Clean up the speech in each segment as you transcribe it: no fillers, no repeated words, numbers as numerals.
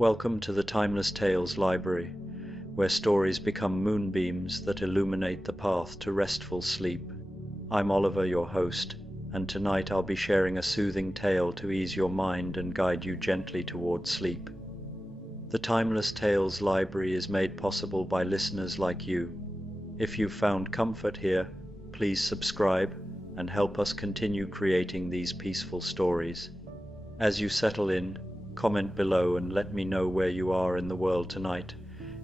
Welcome to the Timeless Tales Library, where stories become moonbeams that illuminate the path to restful sleep. I'm Oliver, your host, and tonight I'll be sharing a soothing tale to ease your mind and guide you gently towards sleep. The Timeless Tales Library is made possible by listeners like you. If you've found comfort here, please subscribe and help us continue creating these peaceful stories. As you settle in, comment below and let me know where you are in the world tonight,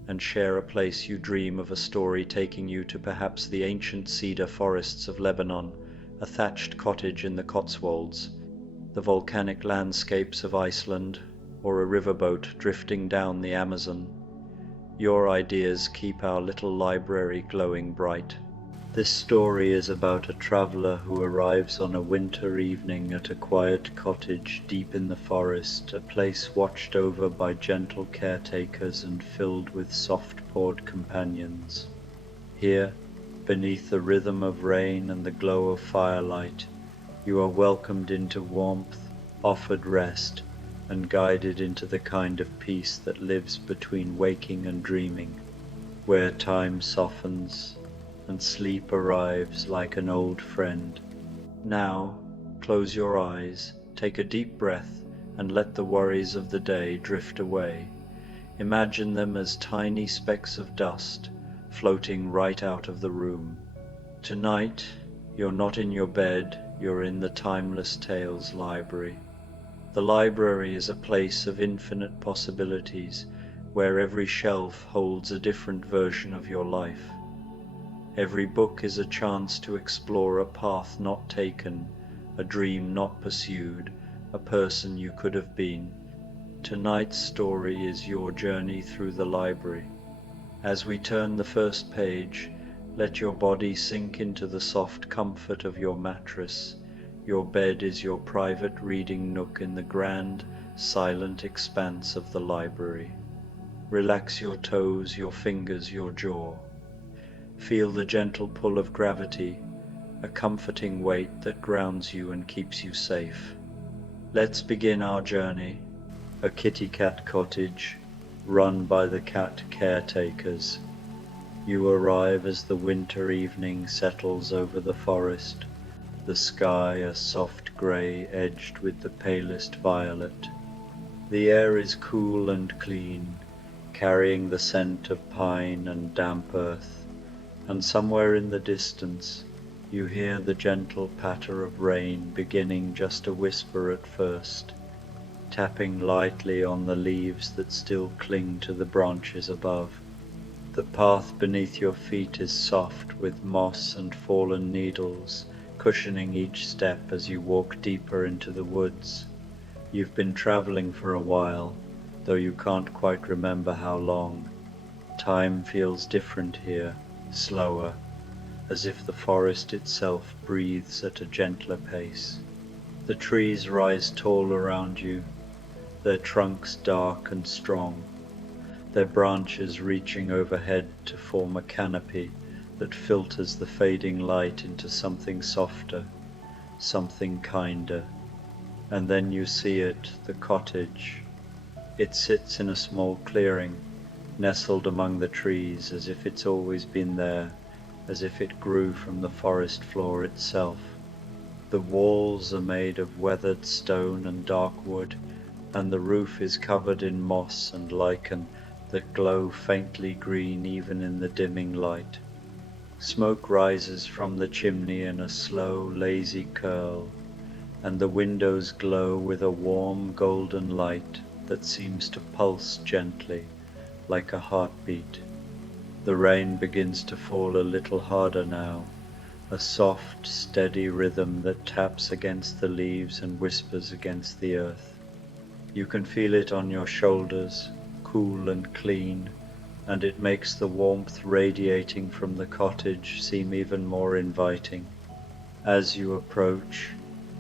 and share a place you dream of, a story taking you to perhaps the ancient cedar forests of Lebanon, a thatched cottage in the Cotswolds, the volcanic landscapes of Iceland, or a riverboat drifting down the Amazon. Your ideas keep our little library glowing bright. This story is about a traveler who arrives on a winter evening at a quiet cottage deep in the forest, a place watched over by gentle caretakers and filled with soft-pawed companions. Here, beneath the rhythm of rain and the glow of firelight, you are welcomed into warmth, offered rest, and guided into the kind of peace that lives between waking and dreaming, where time softens and sleep arrives like an old friend. Now, close your eyes, take a deep breath, and let the worries of the day drift away. Imagine them as tiny specks of dust floating right out of the room. Tonight, you're not in your bed, you're in the Timeless Tales Library. The library is a place of infinite possibilities, where every shelf holds a different version of your life. Every book is a chance to explore a path not taken, a dream not pursued, a person you could have been. Tonight's story is your journey through the library. As we turn the first page, let your body sink into the soft comfort of your mattress. Your bed is your private reading nook in the grand, silent expanse of the library. Relax your toes, your fingers, your jaw. Feel the gentle pull of gravity, a comforting weight that grounds you and keeps you safe. Let's begin our journey. A kitty cat cottage, run by the cat caretakers. You arrive as the winter evening settles over the forest, the sky a soft grey edged with the palest violet. The air is cool and clean, carrying the scent of pine and damp earth. And somewhere in the distance, you hear the gentle patter of rain, beginning just a whisper at first, tapping lightly on the leaves that still cling to the branches above. The path beneath your feet is soft with moss and fallen needles, cushioning each step as you walk deeper into the woods. You've been traveling for a while, though you can't quite remember how long. Time feels different here. Slower, as if the forest itself breathes at a gentler pace. The trees rise tall around you, their trunks dark and strong, their branches reaching overhead to form a canopy that filters the fading light into something softer, something kinder. And then you see it, the cottage. It sits in a small clearing, nestled among the trees, as if it's always been there, as if it grew from the forest floor itself. The walls are made of weathered stone and dark wood, and the roof is covered in moss and lichen that glow faintly green even in the dimming light. Smoke rises from the chimney in a slow, lazy curl, and the windows glow with a warm golden light that seems to pulse gently, like a heartbeat. The rain begins to fall a little harder now, a soft, steady rhythm that taps against the leaves and whispers against the earth. You can feel it on your shoulders, cool and clean, and it makes the warmth radiating from the cottage seem even more inviting. As you approach,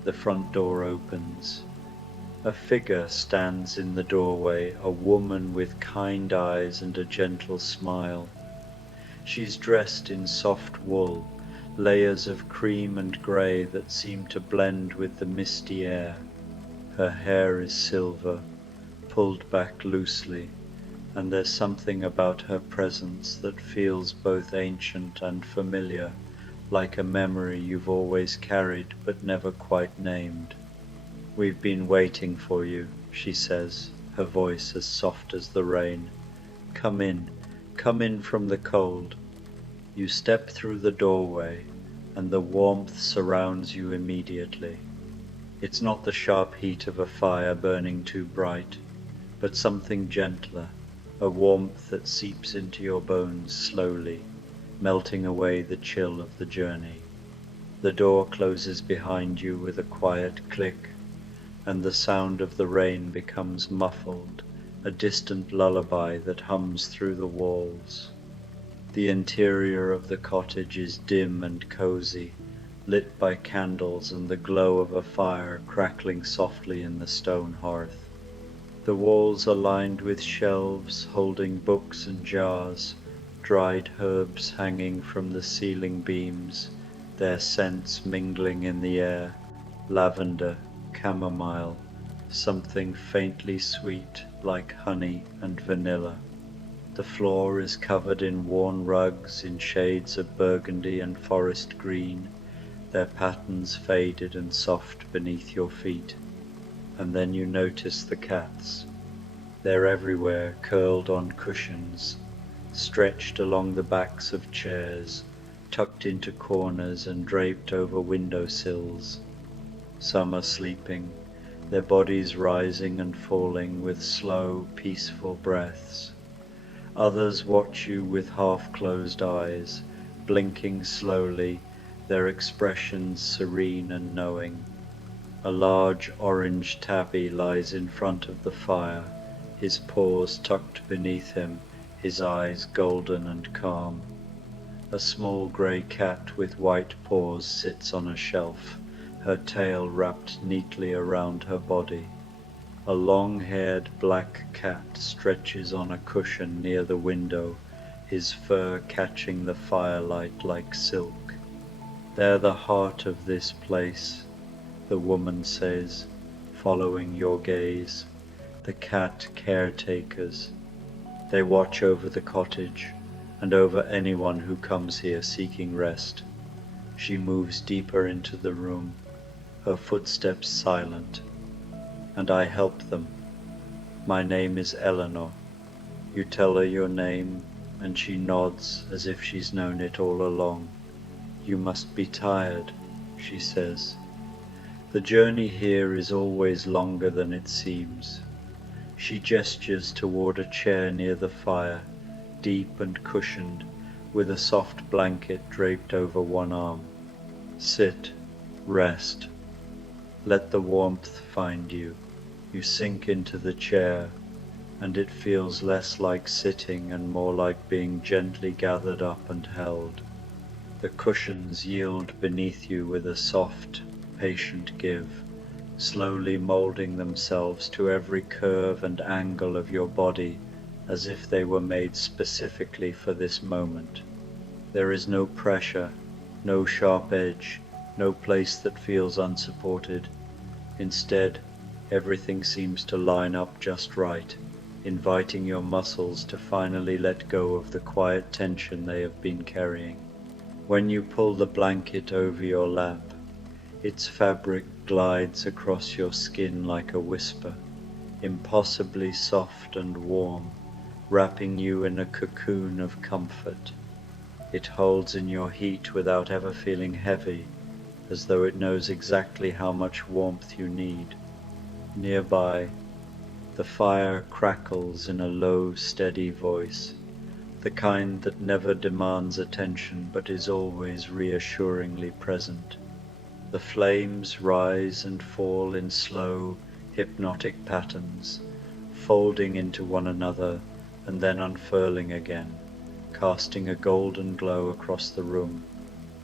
the front door opens. A figure stands in the doorway, a woman with kind eyes and a gentle smile. She's dressed in soft wool, layers of cream and grey that seem to blend with the misty air. Her hair is silver, pulled back loosely, and there's something about her presence that feels both ancient and familiar, like a memory you've always carried but never quite named. "We've been waiting for you," she says, her voice as soft as the rain. Come in from the cold." You step through the doorway, and the warmth surrounds you immediately. It's not the sharp heat of a fire burning too bright, but something gentler, a warmth that seeps into your bones slowly, melting away the chill of the journey. The door closes behind you with a quiet click, and the sound of the rain becomes muffled, a distant lullaby that hums through the walls. The interior of the cottage is dim and cozy, lit by candles and the glow of a fire crackling softly in the stone hearth. The walls are lined with shelves holding books and jars, dried herbs hanging from the ceiling beams, their scents mingling in the air, lavender, chamomile, something faintly sweet like honey and vanilla. The floor is covered in worn rugs in shades of burgundy and forest green, their patterns faded and soft beneath your feet. And then you notice the cats. They're everywhere, curled on cushions, stretched along the backs of chairs, tucked into corners and draped over window sills. Some are sleeping, their bodies rising and falling with slow, peaceful breaths. Others watch you with half-closed eyes, blinking slowly, their expressions serene and knowing. A large orange tabby lies in front of the fire, his paws tucked beneath him, his eyes golden and calm. A small grey cat with white paws sits on a shelf, her tail wrapped neatly around her body. A long-haired black cat stretches on a cushion near the window, his fur catching the firelight like silk. "They're the heart of this place," the woman says, following your gaze. "The cat caretakers. They watch over the cottage, and over anyone who comes here seeking rest." She moves deeper into the room, her footsteps silent. "And I help them. My name is Eleanor." You tell her your name, and she nods as if she's known it all along. "You must be tired," she says. "The journey here is always longer than it seems." She gestures toward a chair near the fire, deep and cushioned, with a soft blanket draped over one arm. "Sit, rest. Let the warmth find you." You sink into the chair, and it feels less like sitting and more like being gently gathered up and held. The cushions yield beneath you with a soft, patient give, slowly molding themselves to every curve and angle of your body as if they were made specifically for this moment. There is no pressure, no sharp edge, no place that feels unsupported. Instead, everything seems to line up just right, inviting your muscles to finally let go of the quiet tension they have been carrying. When you pull the blanket over your lap, its fabric glides across your skin like a whisper, impossibly soft and warm, wrapping you in a cocoon of comfort. It holds in your heat without ever feeling heavy, as though it knows exactly how much warmth you need. Nearby, the fire crackles in a low, steady voice, the kind that never demands attention but is always reassuringly present. The flames rise and fall in slow, hypnotic patterns, folding into one another and then unfurling again, casting a golden glow across the room.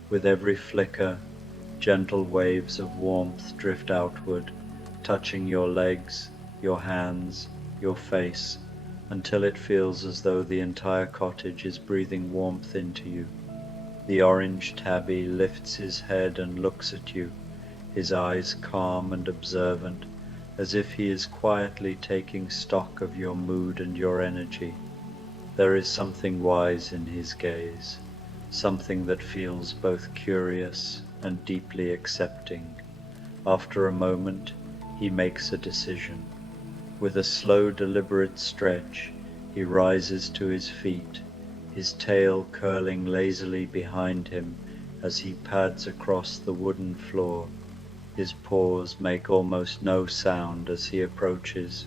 With every flicker, gentle waves of warmth drift outward, touching your legs, your hands, your face, until it feels as though the entire cottage is breathing warmth into you. The orange tabby lifts his head and looks at you, his eyes calm and observant, as if he is quietly taking stock of your mood and your energy. There is something wise in his gaze, something that feels both curious and deeply accepting. After a moment, he makes a decision. With a slow, deliberate stretch, he rises to his feet, his tail curling lazily behind him as he pads across the wooden floor. His paws make almost no sound as he approaches,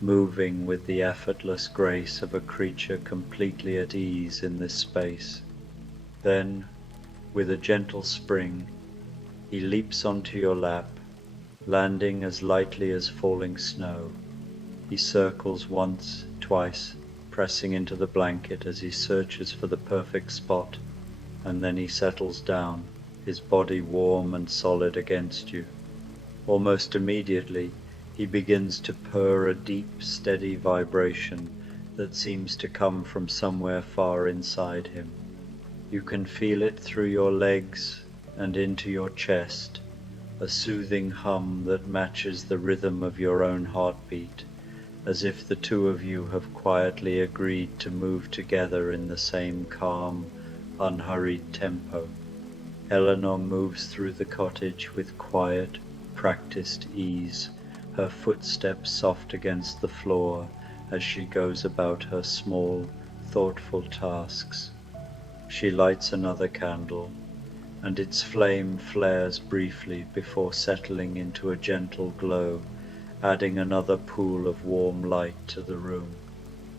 moving with the effortless grace of a creature completely at ease in this space. Then, with a gentle spring, he leaps onto your lap, landing as lightly as falling snow. He circles once, twice, pressing into the blanket as he searches for the perfect spot, and then he settles down, his body warm and solid against you. Almost immediately, he begins to purr a deep, steady vibration that seems to come from somewhere far inside him. You can feel it through your legs and into your chest, a soothing hum that matches the rhythm of your own heartbeat, as if the two of you have quietly agreed to move together in the same calm, unhurried tempo. Eleanor moves through the cottage with quiet, practiced ease, her footsteps soft against the floor as she goes about her small, thoughtful tasks. She lights another candle, and its flame flares briefly before settling into a gentle glow, adding another pool of warm light to the room.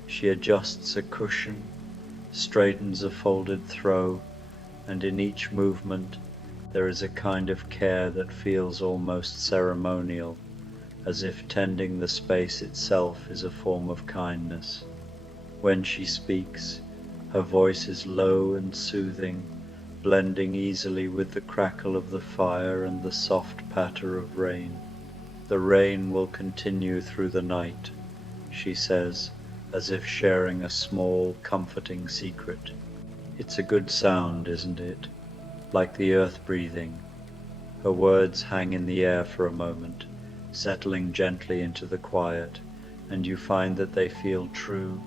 She adjusts a cushion, straightens a folded throw, and in each movement there is a kind of care that feels almost ceremonial, as if tending the space itself is a form of kindness. When she speaks, her voice is low and soothing, blending easily with the crackle of the fire and the soft patter of rain. The rain will continue through the night, she says, as if sharing a small, comforting secret. It's a good sound, isn't it? Like the earth breathing. Her words hang in the air for a moment, settling gently into the quiet, and you find that they feel true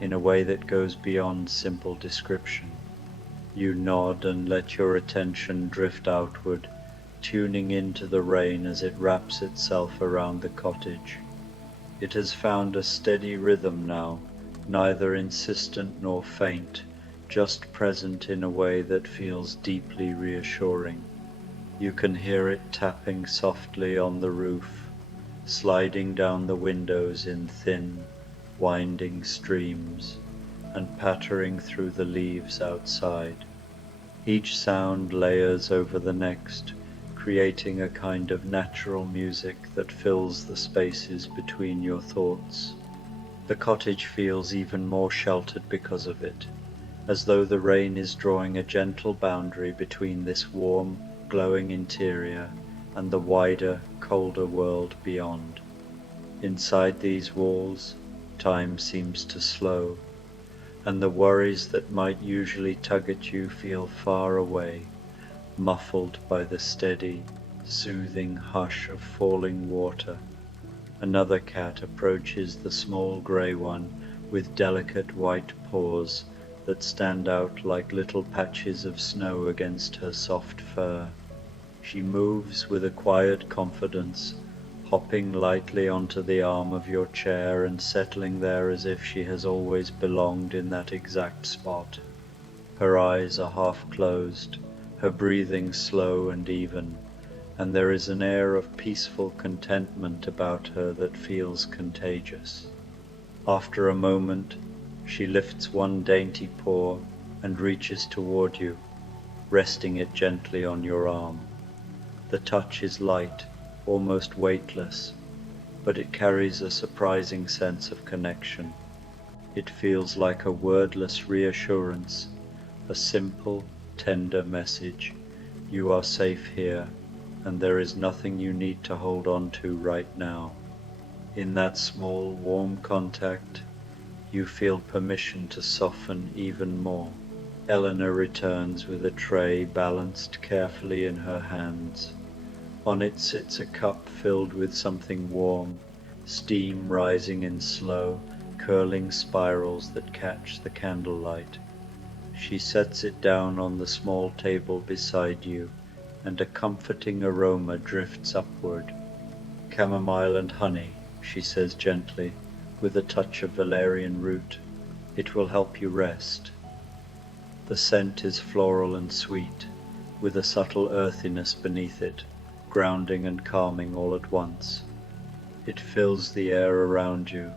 in a way that goes beyond simple description. You nod and let your attention drift outward, tuning into the rain as it wraps itself around the cottage. It has found a steady rhythm now, neither insistent nor faint, just present in a way that feels deeply reassuring. You can hear it tapping softly on the roof, sliding down the windows in thin, winding streams, and pattering through the leaves outside. Each sound layers over the next, creating a kind of natural music that fills the spaces between your thoughts. The cottage feels even more sheltered because of it, as though the rain is drawing a gentle boundary between this warm, glowing interior and the wider, colder world beyond. Inside these walls, time seems to slow, and the worries that might usually tug at you feel far away, muffled by the steady, soothing hush of falling water. Another cat approaches the small grey one with delicate white paws that stand out like little patches of snow against her soft fur. She moves with a quiet confidence, hopping lightly onto the arm of your chair and settling there as if she has always belonged in that exact spot. Her eyes are half closed, her breathing slow and even, and there is an air of peaceful contentment about her that feels contagious. After a moment, she lifts one dainty paw and reaches toward you, resting it gently on your arm. The touch is light, almost weightless, but it carries a surprising sense of connection. It feels like a wordless reassurance, a simple, tender message. You are safe here, and there is nothing you need to hold on to right now. In that small, warm contact, you feel permission to soften even more. Eleanor returns with a tray balanced carefully in her hands. On it sits a cup filled with something warm, steam rising in slow, curling spirals that catch the candlelight. She sets it down on the small table beside you, and a comforting aroma drifts upward. Chamomile and honey, she says gently, with a touch of valerian root. It will help you rest. The scent is floral and sweet, with a subtle earthiness beneath it, grounding and calming all at once. It fills the air around you,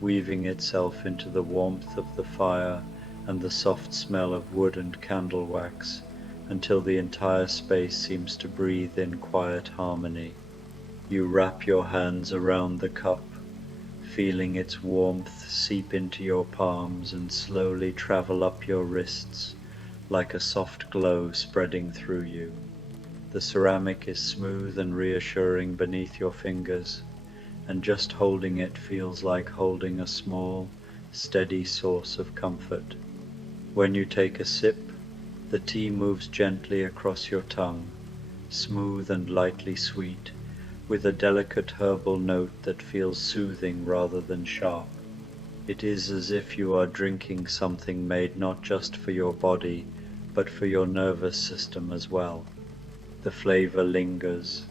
weaving itself into the warmth of the fire and the soft smell of wood and candle wax, until the entire space seems to breathe in quiet harmony. You wrap your hands around the cup, feeling its warmth seep into your palms and slowly travel up your wrists, like a soft glow spreading through you. The ceramic is smooth and reassuring beneath your fingers, and just holding it feels like holding a small, steady source of comfort. When you take a sip, the tea moves gently across your tongue, smooth and lightly sweet, with a delicate herbal note that feels soothing rather than sharp. It is as if you are drinking something made not just for your body, but for your nervous system as well. The flavor lingers,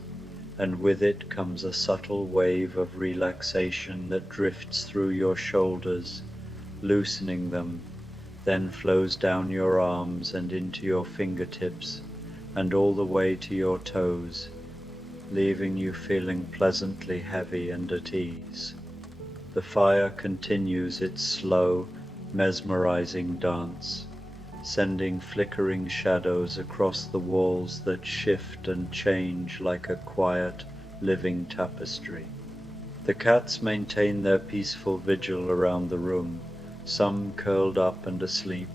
and with it comes a subtle wave of relaxation that drifts through your shoulders, loosening them, then flows down your arms and into your fingertips, and all the way to your toes, leaving you feeling pleasantly heavy and at ease. The fire continues its slow, mesmerizing dance, sending flickering shadows across the walls that shift and change like a quiet, living tapestry. The cats maintain their peaceful vigil around the room, some curled up and asleep,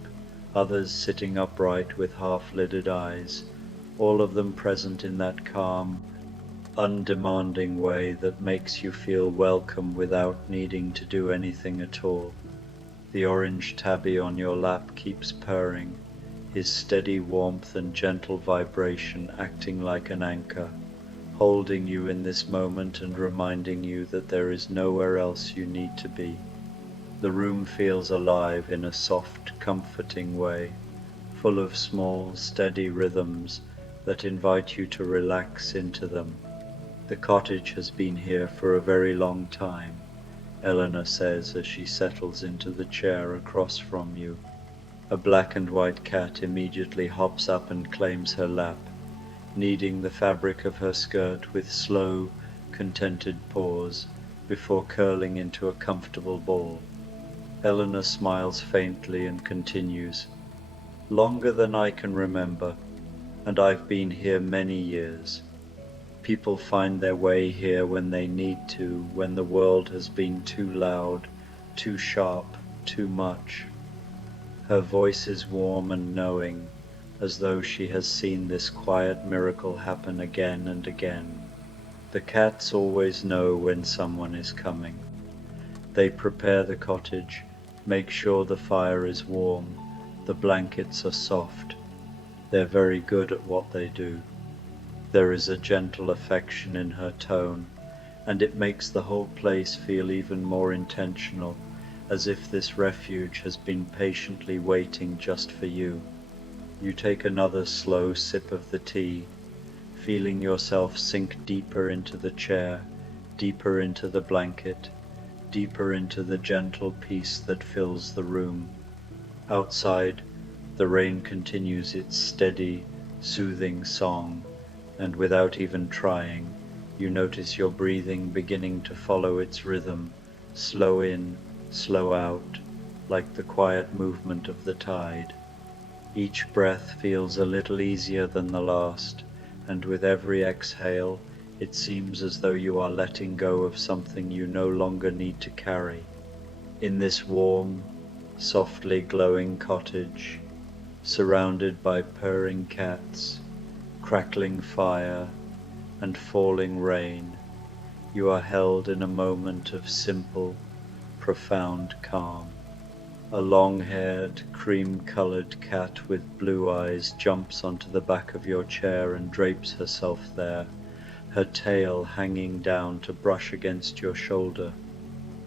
others sitting upright with half-lidded eyes, all of them present in that calm, undemanding way that makes you feel welcome without needing to do anything at all. The orange tabby on your lap keeps purring, his steady warmth and gentle vibration acting like an anchor, holding you in this moment and reminding you that there is nowhere else you need to be. The room feels alive in a soft, comforting way, full of small, steady rhythms that invite you to relax into them. The cottage has been here for a very long time, Eleanor says as she settles into the chair across from you. A black and white cat immediately hops up and claims her lap, kneading the fabric of her skirt with slow, contented paws before curling into a comfortable ball. Eleanor smiles faintly and continues, "Longer than I can remember, and I've been here many years. People find their way here when they need to, when the world has been too loud, too sharp, too much." Her voice is warm and knowing, as though she has seen this quiet miracle happen again and again. The cats always know when someone is coming. They prepare the cottage, make sure the fire is warm, the blankets are soft. They're very good at what they do. There is a gentle affection in her tone, and it makes the whole place feel even more intentional, as if this refuge has been patiently waiting just for you. You take another slow sip of the tea, feeling yourself sink deeper into the chair, deeper into the blanket, deeper into the gentle peace that fills the room. Outside, the rain continues its steady, soothing song, and without even trying, you notice your breathing beginning to follow its rhythm, slow in, slow out, like the quiet movement of the tide. Each breath feels a little easier than the last, and with every exhale, it seems as though you are letting go of something you no longer need to carry. In this warm, softly glowing cottage, surrounded by purring cats, crackling fire, and falling rain, you are held in a moment of simple, profound calm. A long-haired, cream-colored cat with blue eyes jumps onto the back of your chair and drapes herself there, her tail hanging down to brush against your shoulder.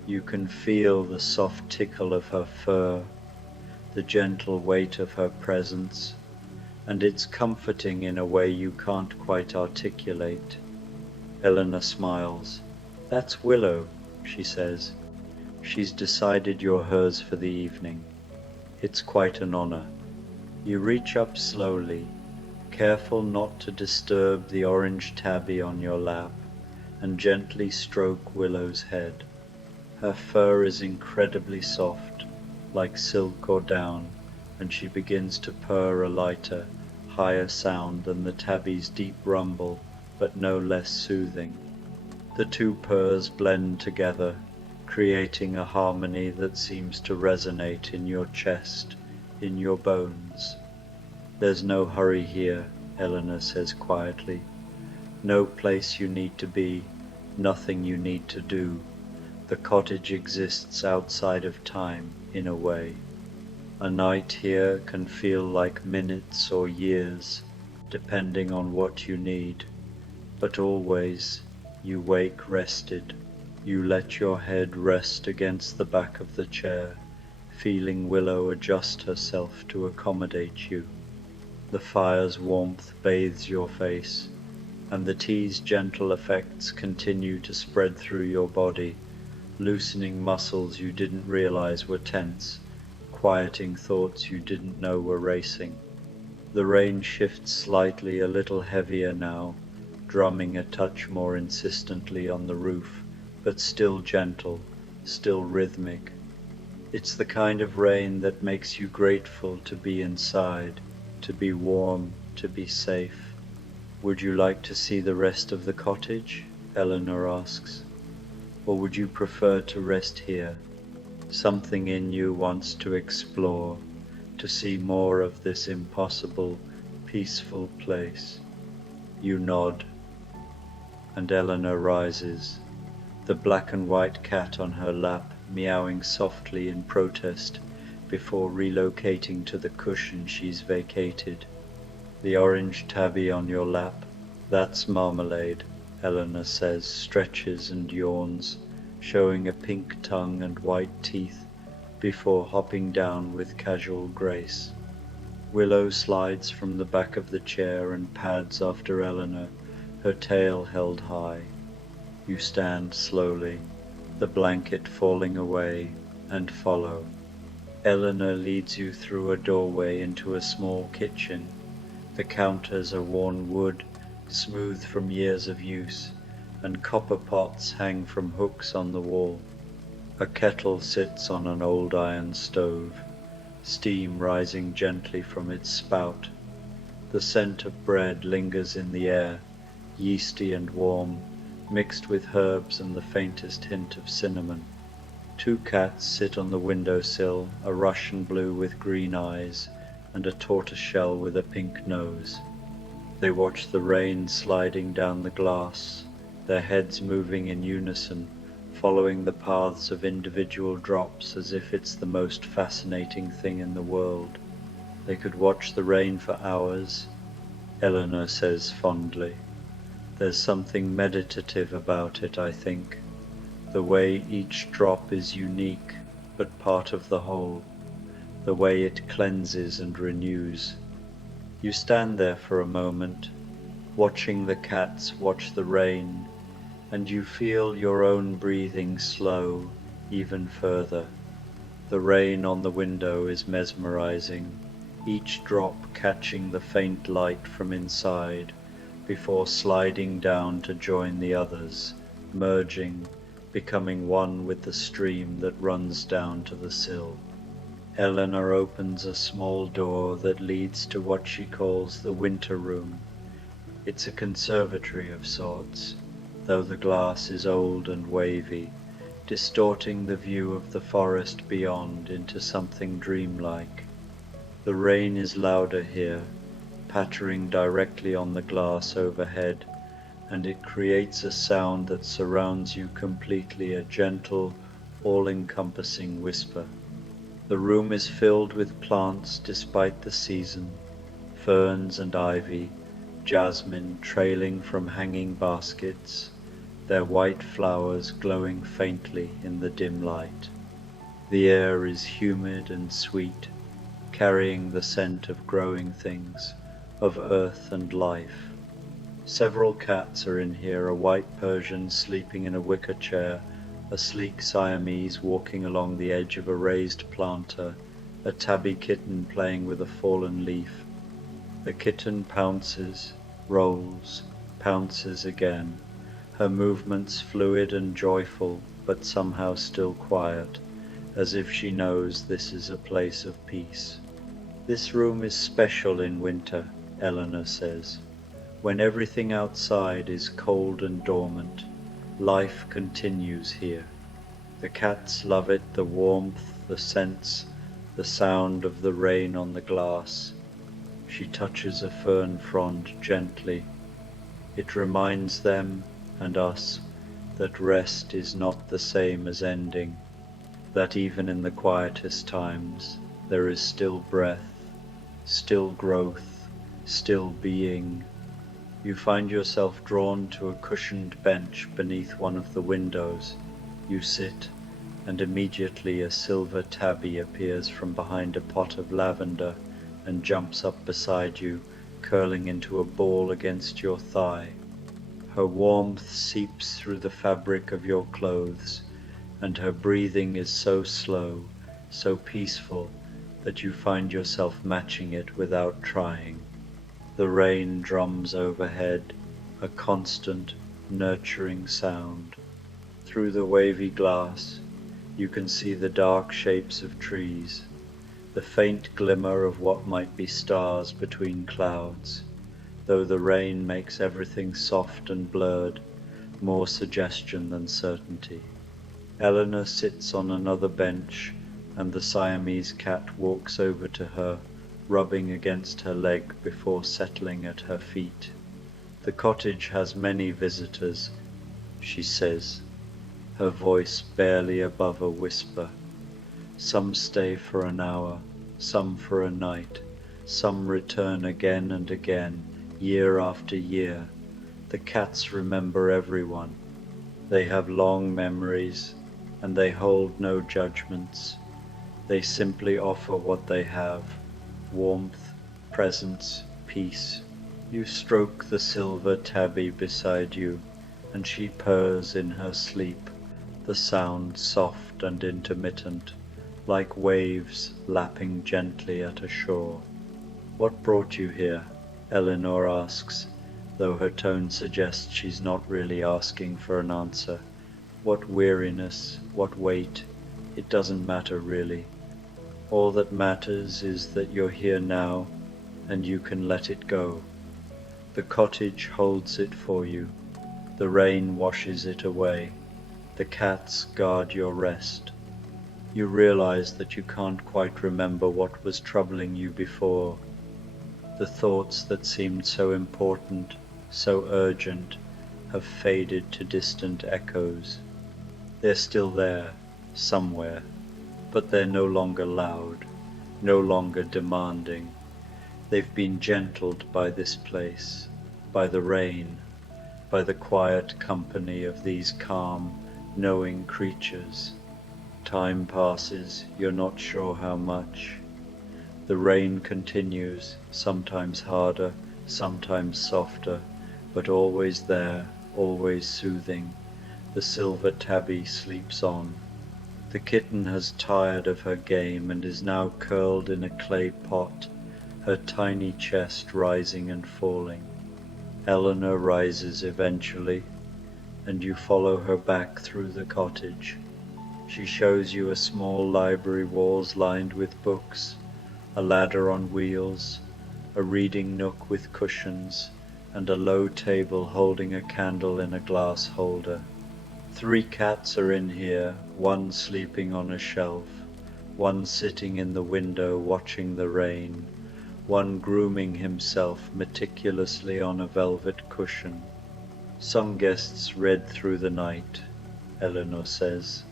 You can feel the soft tickle of her fur, the gentle weight of her presence, and it's comforting in a way you can't quite articulate. Eleanor smiles. "That's Willow," she says. "She's decided you're hers for the evening. It's quite an honor." You reach up slowly, careful not to disturb the orange tabby on your lap, and gently stroke Willow's head. Her fur is incredibly soft, like silk or down, and she begins to purr a lighter, higher sound than the tabby's deep rumble, but no less soothing. The two purrs blend together, creating a harmony that seems to resonate in your chest, in your bones. "There's no hurry here," Eleanor says quietly. "No place you need to be, nothing you need to do. The cottage exists outside of time, in a way. A night here can feel like minutes or years, depending on what you need. But always, you wake rested. You let your head rest against the back of the chair, feeling Willow adjust herself to accommodate you. The fire's warmth bathes your face, and the tea's gentle effects continue to spread through your body, loosening muscles you didn't realize were tense, quieting thoughts you didn't know were racing. The rain shifts slightly a little heavier now, drumming a touch more insistently on the roof, but still gentle, still rhythmic. It's the kind of rain that makes you grateful to be inside, to be warm, to be safe. "Would you like to see the rest of the cottage?" Eleanor asks. "Or would you prefer to rest here?" Something in you wants to explore, to see more of this impossible, peaceful place. You nod, and Eleanor rises, the black and white cat on her lap meowing softly in protest before relocating to the cushion she's vacated. "The orange tabby on your lap, that's Marmalade," Eleanor says, stretches and yawns, showing a pink tongue and white teeth before hopping down with casual grace. Willow slides from the back of the chair and pads after Eleanor, her tail held high. You stand slowly, the blanket falling away, and follow. Eleanor leads you through a doorway into a small kitchen. The counters are worn wood, smooth from years of use, and copper pots hang from hooks on the wall. A kettle sits on an old iron stove, steam rising gently from its spout. The scent of bread lingers in the air, yeasty and warm, mixed with herbs and the faintest hint of cinnamon. Two cats sit on the windowsill, a Russian blue with green eyes, and a tortoiseshell with a pink nose. They watch the rain sliding down the glass, their heads moving in unison, following the paths of individual drops as if it's the most fascinating thing in the world. They could watch the rain for hours, Eleanor says fondly. There's something meditative about it, I think. The way each drop is unique, but part of the whole. The way it cleanses and renews. You stand there for a moment, watching the cats watch the rain, and you feel your own breathing slow even further. The rain on the window is mesmerizing, each drop catching the faint light from inside, before sliding down to join the others, merging, becoming one with the stream that runs down to the sill. Eleanor opens a small door that leads to what she calls the winter room. It's a conservatory of sorts, though the glass is old and wavy, distorting the view of the forest beyond into something dreamlike. The rain is louder here, pattering directly on the glass overhead, and it creates a sound that surrounds you completely, a gentle, all-encompassing whisper. The room is filled with plants despite the season, ferns and ivy, jasmine trailing from hanging baskets, their white flowers glowing faintly in the dim light. The air is humid and sweet, carrying the scent of growing things, of earth and life. Several cats are in here, a white Persian sleeping in a wicker chair, a sleek Siamese walking along the edge of a raised planter, a tabby kitten playing with a fallen leaf. The kitten pounces, rolls, pounces again, her movements fluid and joyful, but somehow still quiet, as if she knows this is a place of peace. This room is special in winter, Eleanor says. When everything outside is cold and dormant, life continues here. The cats love it, the warmth, the scents, the sound of the rain on the glass. She touches a fern frond gently. It reminds them and us that rest is not the same as ending, that even in the quietest times there is still breath, still growth, still being. You find yourself drawn to a cushioned bench beneath one of the windows. You sit, and immediately a silver tabby appears from behind a pot of lavender and jumps up beside you, curling into a ball against your thigh. Her warmth seeps through the fabric of your clothes, and her breathing is so slow, so peaceful, that you find yourself matching it without trying. The rain drums overhead, a constant, nurturing sound. Through the wavy glass, you can see the dark shapes of trees, the faint glimmer of what might be stars between clouds, though the rain makes everything soft and blurred, more suggestion than certainty. Eleanor sits on another bench, and the Siamese cat walks over to her, rubbing against her leg before settling at her feet. The cottage has many visitors, she says, her voice barely above a whisper. Some stay for an hour, some for a night, some return again and again, year after year. The cats remember everyone. They have long memories, and they hold no judgments. They simply offer what they have: warmth, presence, peace. You stroke the silver tabby beside you, and she purrs in her sleep, the sound soft and intermittent, like waves lapping gently at a shore. "What brought you here?" Eleanor asks, though her tone suggests she's not really asking for an answer. What weariness, what weight, it doesn't matter really. All that matters is that you're here now, and you can let it go. The cottage holds it for you. The rain washes it away. The cats guard your rest. You realize that you can't quite remember what was troubling you before. The thoughts that seemed so important, so urgent, have faded to distant echoes. They're still there, somewhere, but they're no longer loud, no longer demanding. They've been gentled by this place, by the rain, by the quiet company of these calm, knowing creatures. Time passes, you're not sure how much. The rain continues, sometimes harder, sometimes softer, but always there, always soothing. The silver tabby sleeps on. The kitten has tired of her game and is now curled in a clay pot, her tiny chest rising and falling. Eleanor rises eventually, and you follow her back through the cottage. She shows you a small library, walls lined with books, a ladder on wheels, a reading nook with cushions, and a low table holding a candle in a glass holder. 3 cats are in here, one sleeping on a shelf, one sitting in the window watching the rain, one grooming himself meticulously on a velvet cushion. Some guests read through the night, Eleanor says.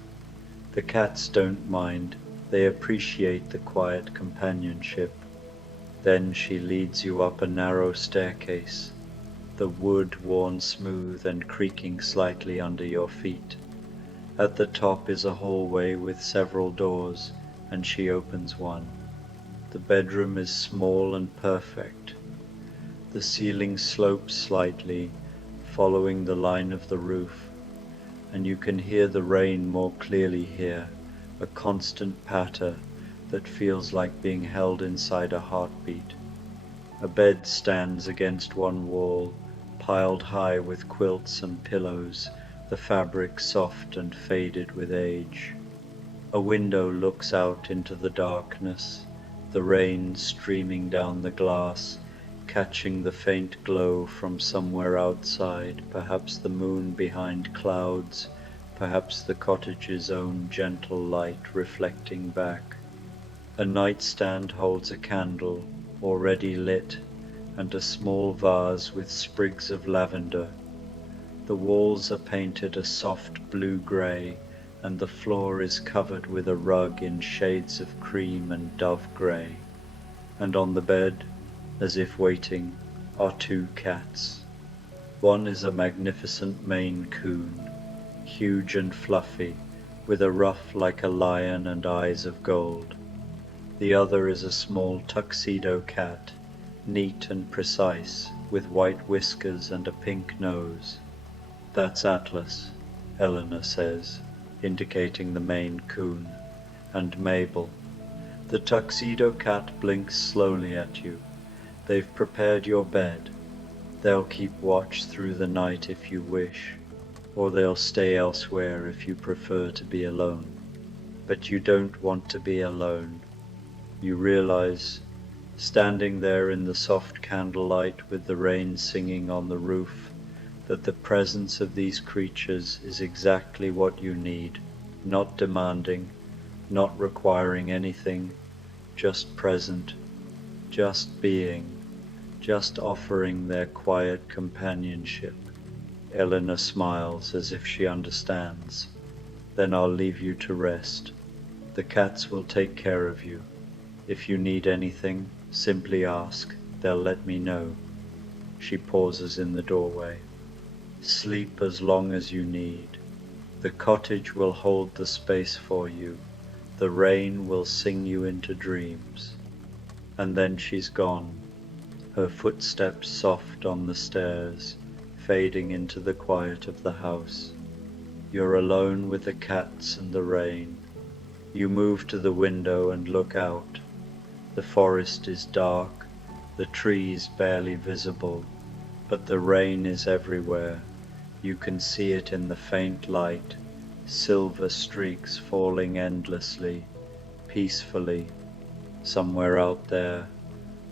The cats don't mind, they appreciate the quiet companionship. Then she leads you up a narrow staircase, the wood worn smooth and creaking slightly under your feet. At the top is a hallway with several doors, and she opens one. The bedroom is small and perfect. The ceiling slopes slightly, following the line of the roof, and you can hear the rain more clearly here, a constant patter that feels like being held inside a heartbeat. A bed stands against one wall, piled high with quilts and pillows, the fabric soft and faded with age. A window looks out into the darkness, the rain streaming down the glass, catching the faint glow from somewhere outside, perhaps the moon behind clouds, perhaps the cottage's own gentle light reflecting back. A nightstand holds a candle, already lit, and a small vase with sprigs of lavender. The walls are painted a soft blue-grey, and the floor is covered with a rug in shades of cream and dove-grey. And on the bed, as if waiting, are two cats. One is a magnificent Maine Coon, huge and fluffy, with a ruff like a lion and eyes of gold. The other is a small tuxedo cat, neat and precise, with white whiskers and a pink nose. "That's Atlas," Eleanor says, indicating the Maine Coon, "and Mabel." The tuxedo cat blinks slowly at you. They've prepared your bed. They'll keep watch through the night if you wish, or they'll stay elsewhere if you prefer to be alone. But you don't want to be alone. You realize, standing there in the soft candlelight with the rain singing on the roof, that the presence of these creatures is exactly what you need, not demanding, not requiring anything, just present, just being, just offering their quiet companionship. Eleanor smiles as if she understands. "Then I'll leave you to rest. The cats will take care of you. If you need anything, simply ask. They'll let me know." She pauses in the doorway. "Sleep as long as you need. The cottage will hold the space for you. The rain will sing you into dreams." And then she's gone, her footsteps soft on the stairs, fading into the quiet of the house. You're alone with the cats and the rain. You move to the window and look out. The forest is dark, the trees barely visible, but the rain is everywhere. You can see it in the faint light, silver streaks falling endlessly, peacefully. Somewhere out there,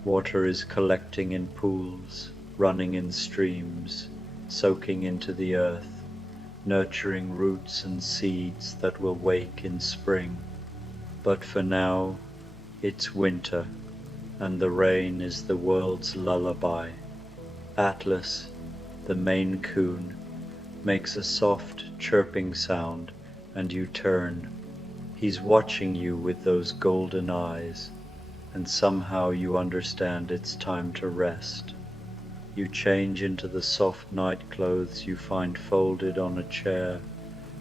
water is collecting in pools, running in streams, soaking into the earth, nurturing roots and seeds that will wake in spring. But for now, it's winter, and the rain is the world's lullaby. Atlas, the Maine Coon, makes a soft chirping sound, and you turn. He's watching you with those golden eyes, and somehow you understand it's time to rest. You change into the soft night clothes you find folded on a chair.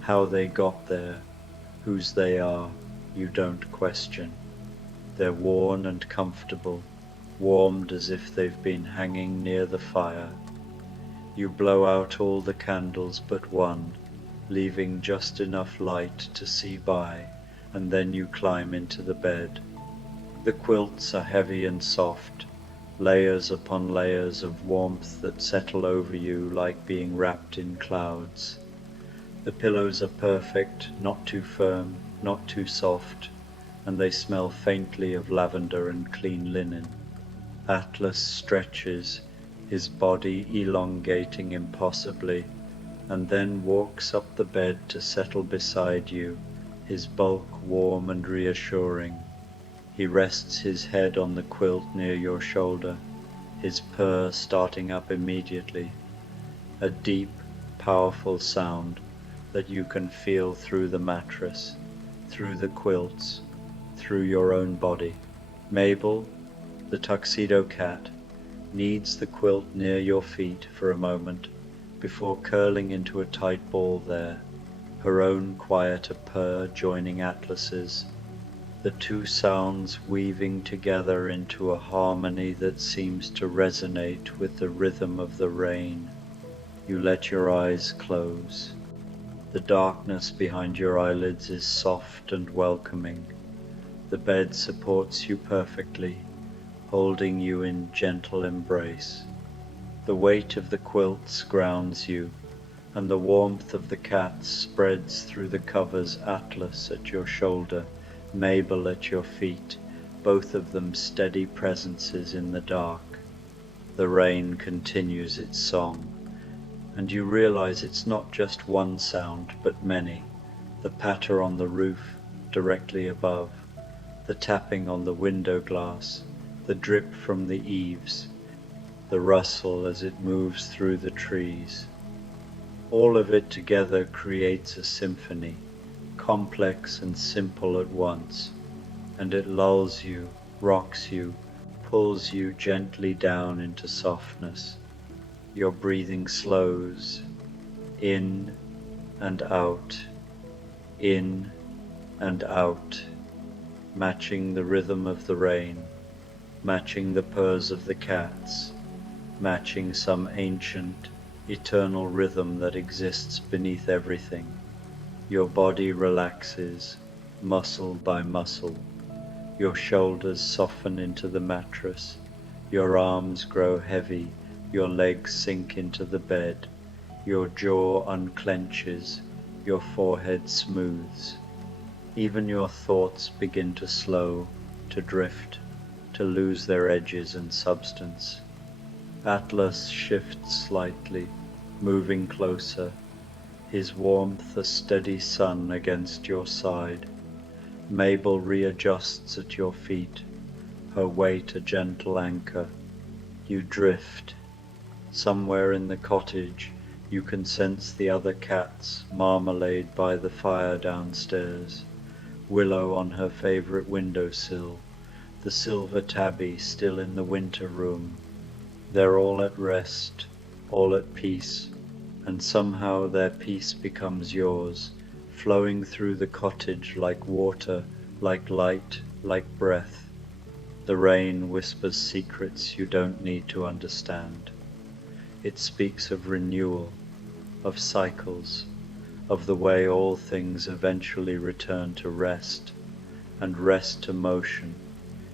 How they got there, whose they are, you don't question. They're worn and comfortable, warmed as if they've been hanging near the fire. You blow out all the candles but one, leaving just enough light to see by, and then you climb into the bed. The quilts are heavy and soft, layers upon layers of warmth that settle over you like being wrapped in clouds. The pillows are perfect, not too firm, not too soft, and they smell faintly of lavender and clean linen. Atlas stretches, his body elongating impossibly, and then walks up the bed to settle beside you, his bulk warm and reassuring. He rests his head on the quilt near your shoulder, his purr starting up immediately, a deep, powerful sound that you can feel through the mattress, through the quilts, through your own body. Mabel, the tuxedo cat, kneads the quilt near your feet for a moment before curling into a tight ball there, her own quieter purr joining Atlas's, the two sounds weaving together into a harmony that seems to resonate with the rhythm of the rain. You let your eyes close. The darkness behind your eyelids is soft and welcoming. The bed supports you perfectly, holding you in gentle embrace. The weight of the quilts grounds you, and the warmth of the cats spreads through the covers. Atlas at your shoulder, Mabel at your feet, both of them steady presences in the dark. The rain continues its song, and you realize it's not just one sound, but many. The patter on the roof directly above, the tapping on the window glass, the drip from the eaves, the rustle as it moves through the trees. All of it together creates a symphony, complex and simple at once, and it lulls you, rocks you, pulls you gently down into softness. Your breathing slows, in and out, in and out, matching the rhythm of the rain, matching the purrs of the cats, matching some ancient, eternal rhythm that exists beneath everything. Your body relaxes, muscle by muscle. Your shoulders soften into the mattress. Your arms grow heavy. Your legs sink into the bed. Your jaw unclenches. Your forehead smooths. Even your thoughts begin to slow, to drift, to lose their edges and substance. Atlas shifts slightly, moving closer, his warmth a steady sun against your side. Mabel readjusts at your feet, her weight a gentle anchor. You drift. Somewhere in the cottage you can sense the other cats, Marmalade by the fire downstairs, Willow on her favorite windowsill, the silver tabby still in the winter room. They're all at rest, all at peace, and somehow their peace becomes yours, flowing through the cottage like water, like light, like breath. The rain whispers secrets you don't need to understand. It speaks of renewal, of cycles, of the way all things eventually return to rest, and rest to motion,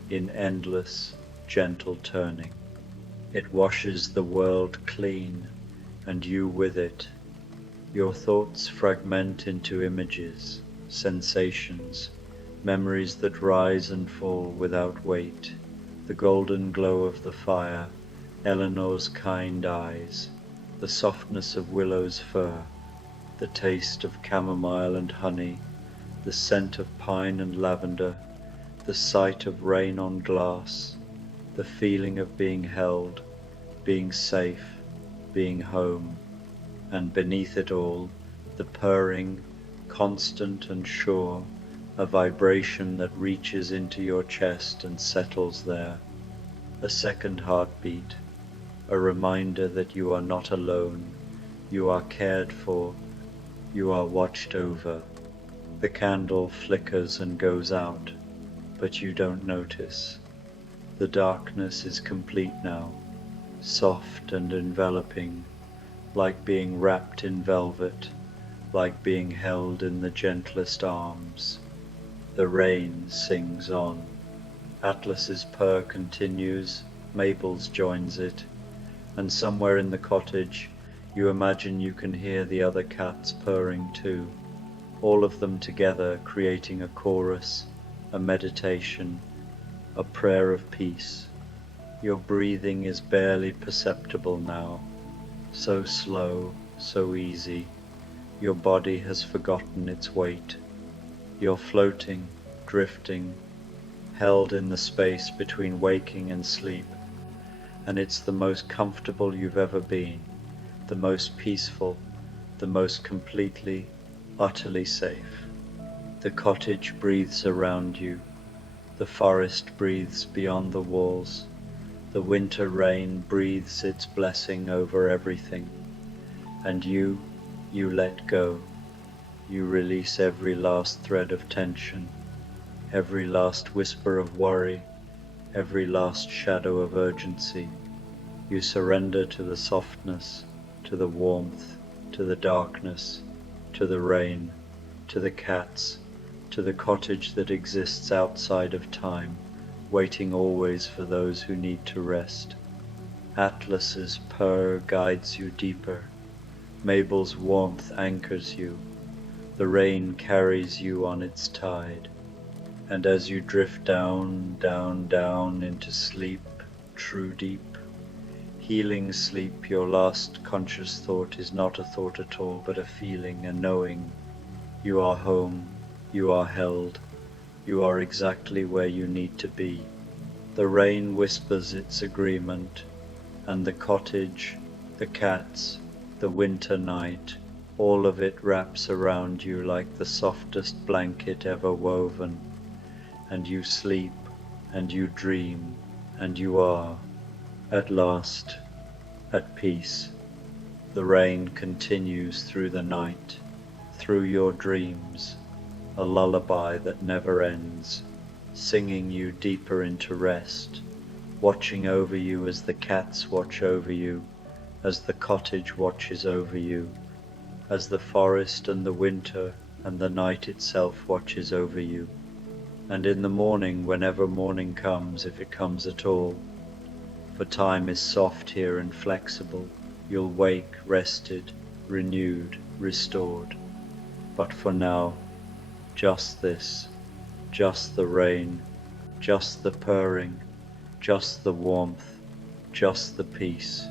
in endless, gentle turning. It washes the world clean, and you with it. Your thoughts fragment into images, sensations, memories that rise and fall without weight. The golden glow of the fire, Eleanor's kind eyes, the softness of Willow's fur, the taste of chamomile and honey, the scent of pine and lavender, the sight of rain on glass, the feeling of being held, being safe, being home, and beneath it all, the purring, constant and sure, a vibration that reaches into your chest and settles there, a second heartbeat, a reminder that you are not alone, you are cared for, you are watched over. The candle flickers and goes out, but you don't notice. The darkness is complete now, soft and enveloping, like being wrapped in velvet, like being held in the gentlest arms. The rain sings on. Atlas's purr continues, Mabel's joins it, and somewhere in the cottage you imagine you can hear the other cats purring too, all of them together creating a chorus, a meditation, a prayer of peace. Your breathing is barely perceptible now, so slow, so easy. Your body has forgotten its weight. You're floating, drifting, held in the space between waking and sleep, and it's the most comfortable you've ever been, the most peaceful, the most completely, utterly safe. The cottage breathes around you, the forest breathes beyond the walls, The winter rain breathes its blessing over everything, and you let go. You release every last thread of tension, every last whisper of worry, every last shadow of urgency. You surrender to the softness, to the warmth, to the darkness, to the rain, to the cats, to the cottage that exists outside of time, waiting always for those who need to rest. Atlas's purr guides you deeper. Mabel's warmth anchors you. The rain carries you on its tide. And as you drift down, down, down into sleep, true deep, healing sleep, your last conscious thought is not a thought at all, but a feeling, a knowing. You are home, you are held, you are exactly where you need to be. The rain whispers its agreement, and the cottage, the cats, the winter night, all of it wraps around you like the softest blanket ever woven. And you sleep, and you dream, and you are, at last, at peace. The rain continues through the night, through your dreams, a lullaby that never ends, singing you deeper into rest, watching over you as the cats watch over you, as the cottage watches over you, as the forest and the winter and the night itself watches over you. And in the morning, whenever morning comes, if it comes at all, for time is soft here and flexible, you'll wake rested, renewed, restored. But for now, just this, just the rain, just the purring, just the warmth, just the peace,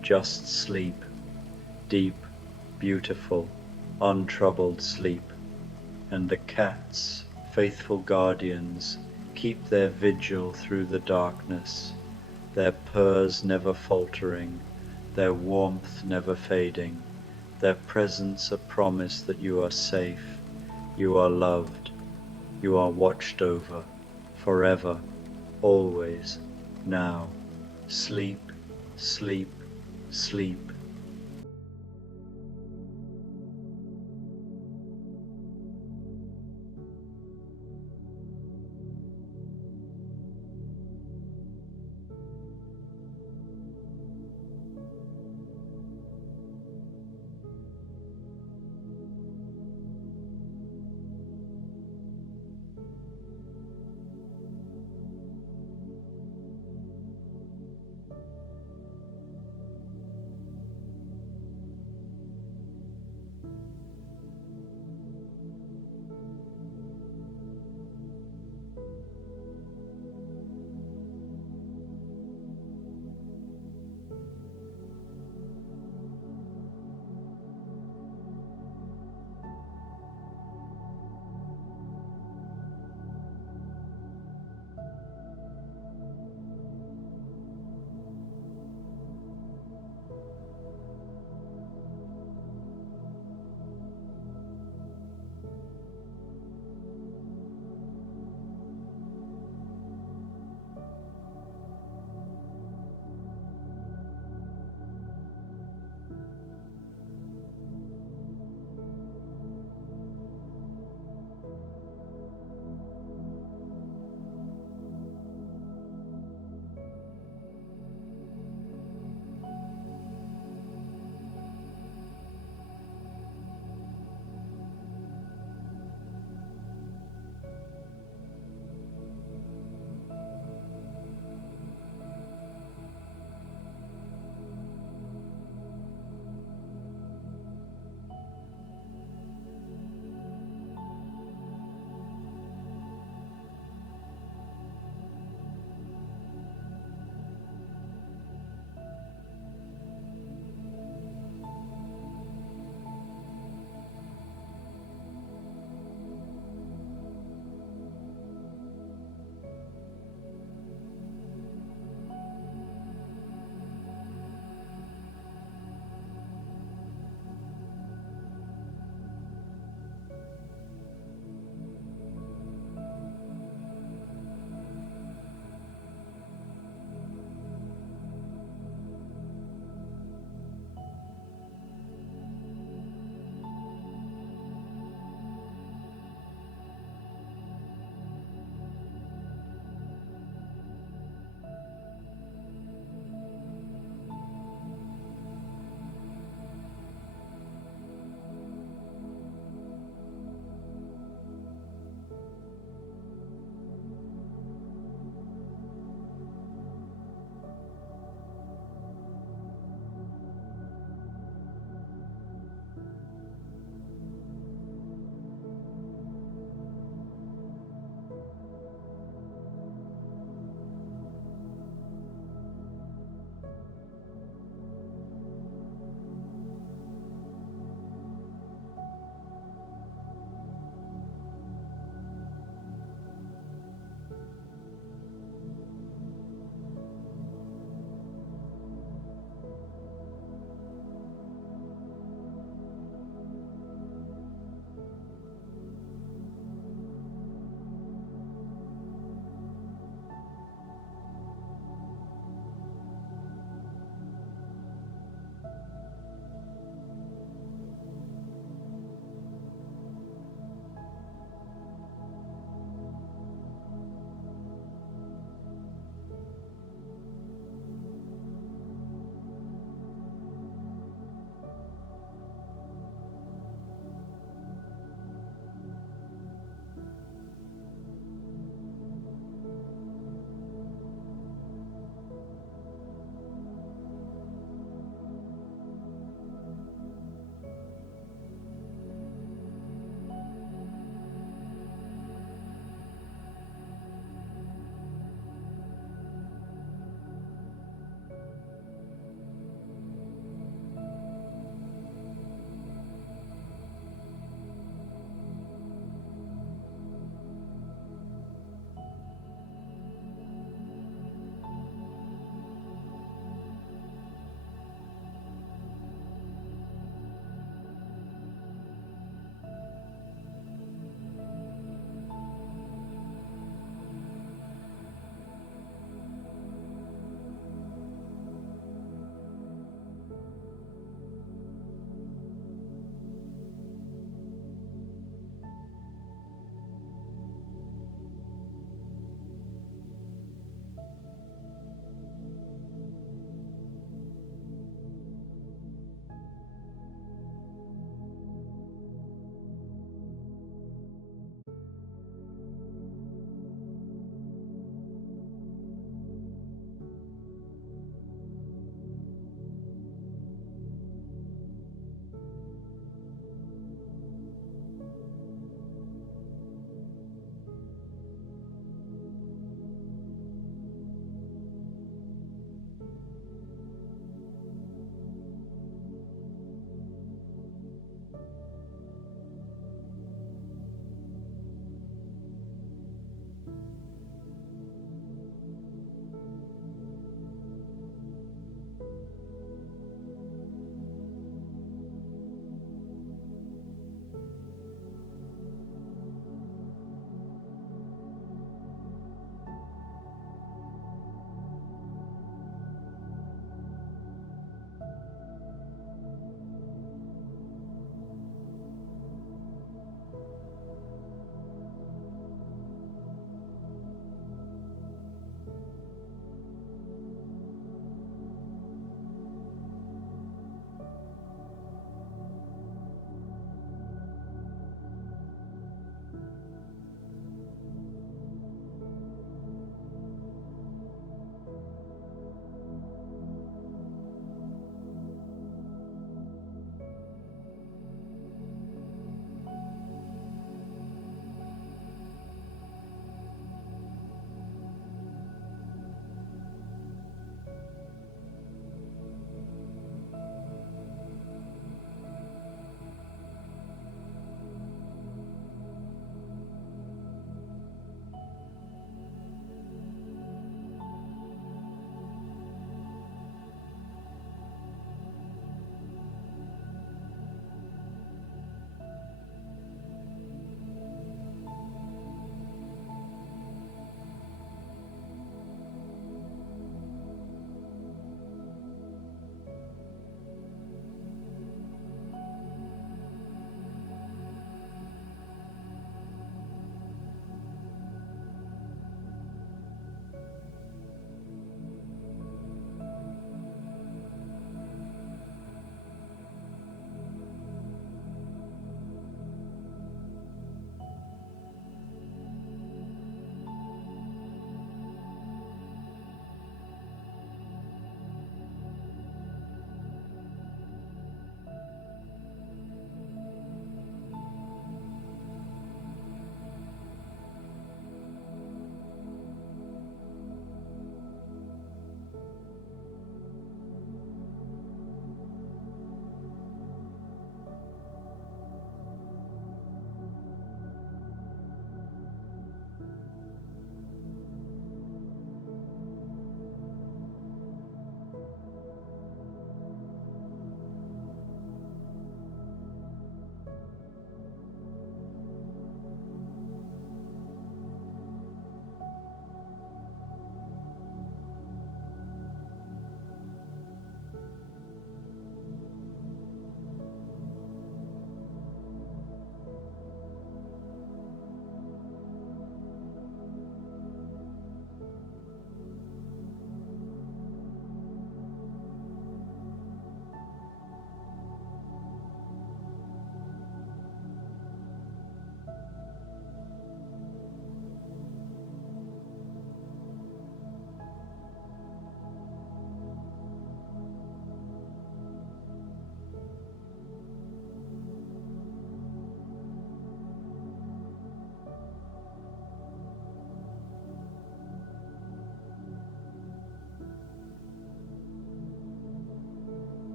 just sleep, deep, beautiful, untroubled sleep. And the cats, faithful guardians, keep their vigil through the darkness, their purrs never faltering, their warmth never fading, their presence a promise that you are safe, you are loved, you are watched over, forever, always, now. Sleep, sleep, sleep.